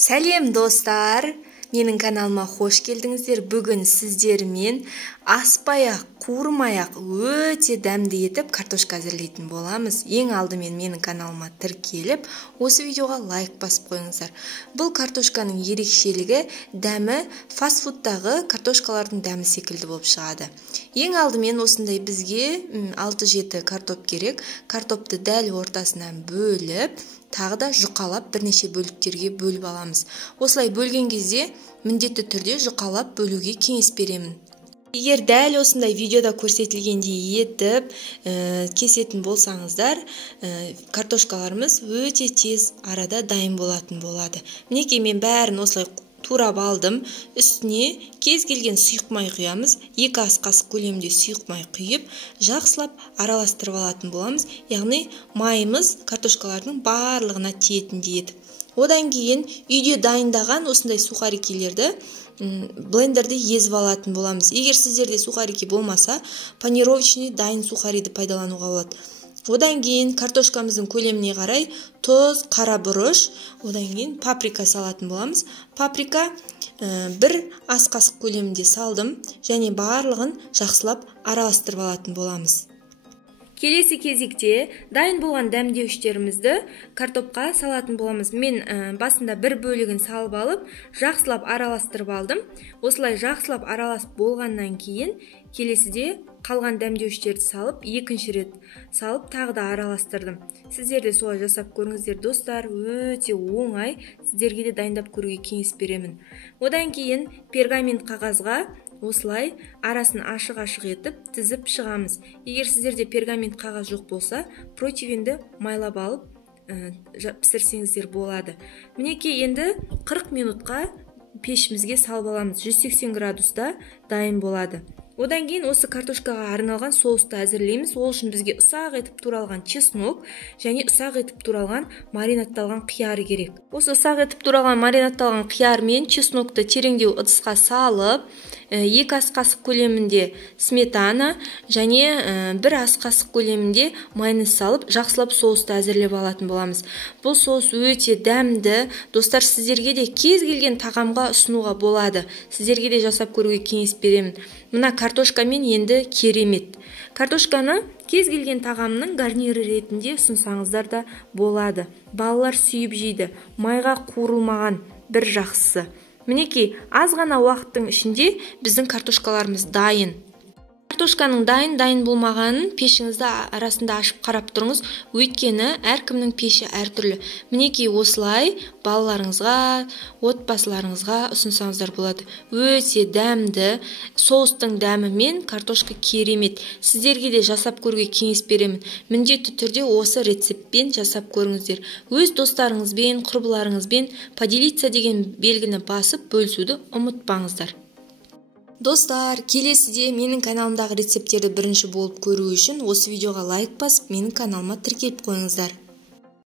Сәлем достар, менің каналыма қош келдіңіздер. Бүгін сіздермен аспай-ақ, қуырмай-ақ өте дәмді етіп картошка әзірлейтін боламыз. Ең алдымен менің каналыма тіркеліп, осы видеоға лайк басып қойыңыздар. Бұл картошканың ерекшелігі дәмі фастфудтағы картошкалардың дәмі секілді болып шығады. Ең алдымен осындай бізге 6-7 картоп керек. Картопты дәл ортасынан бөліп, тағы да жұқалап бірнеше бөліктерге бөліп аламыз. Осылай бөлген кезде міндетті түрде жұқалап бөлуге кеңес беремін. Егер дәл осындай видеода көрсетілгендей етіп кесетін болсаңыздар, картошкаларымыз өте тез арада дайын болатын болады. Мінекей мен бәрін осылай турап алдым. Үстіне кез келген сұйық май құямыз. 2 ас қасық көлемінде сұйық май құйып, жақсылап араластырып алатын боламыз. Яғни майымыз картошкалардың барлығына тиетіндей етіп. Одан кейін үйде дайындаған осындай сухарикилерді блендерде езіп алатын боламыз. Егер сіздерде сухарики болмаса, панировочный дайын сухариді пайдалануға болады. Одан кейін картошкамыздың көлеміне қарай тұз, қара бұрыш, одан кейін паприка салатын боламыз. Паприка 1 ас қасық көлемінде салдым, және барлығын жақсылап араластырып алатын боламыз. Келесі кезекте дайын болған дәмдеуіштерімізді картопқа салатын боламыз. Мен басында бір бөлігін салып алып, жақсылап араластырып алдым. Осылай жақсылап араласып болғаннан кейін, келесіде қалған дәмдеуіштерді салып, екінші рет салып, тағы да араластырдым. Сіздер де солай жасап көріңіздер достар, өте оңай, сіздерге де дайындап көруге кеңес беремін. Одан кейін пергамент қағазға осылай арасын ашық-ашық етіп тізіп шығамыз. Егер сіздерде пергамент қағаз жоқ болса, противенді майлап алып пісірсеңіздер болады. Мінекей енді 40 минутқа пешімізге салып аламыз. 180 градуста дайын болады. Одан кейін осы картошкаға арналған соусты әзірлейміз. Ол үшін бізге ұсақ етіп туралған чеснок және ұсақ етіп туралған маринатталған қияр керек. Осы ұсақ етіп туралған маринатталған қияр мен чеснокты тереңдеу ыдысқа салып, 2 ас қасық көлемінде сметана және 1 ас қасық көлемінде майонез салып, жақсылап соусты әзірлеп алатын боламыз. Бұл соус өте дәмді. Достар, сіздерге де кез келген тағамға ұсынуға болады. Сіздерге де жасап көруге кеңес беремін. Мына картошкамен енді керемет. Картошканы кез келген тағамның гарнирі ретінде ұсынсаңыздар да болады. Балалар сүйіп жейді. Майға қуырылмаған бір жақсысы. Мінекей, аз ғана уақыттың ішінде біздің картошкаларымыз дайын. Картошканың дайын болмағанын пешіңізді арасында ашып қарап тұрыңыз, өйткені әркімнің пеші әртүрлі. Мінекей, осылай балаларыңызға, отбасыларыңызға ұсынсаңыздар болады. Өте дәмді, соустың дәмі мен картошка керемет. Сіздерге де жасап көруге кеңес беремін. Міндетті түрде осы рецептпен жасап көріңіздер. Өз достарыңызбен, құрбыларыңызбен поделиться деген белгіні басып бөлісуді ұмытпаңыздар. Достар, келесіде менің каналымдағы рецепттерді бірінші болып көру үшін осы видеоға лайк басып, менің каналыма тіркеліп қойыңыздар.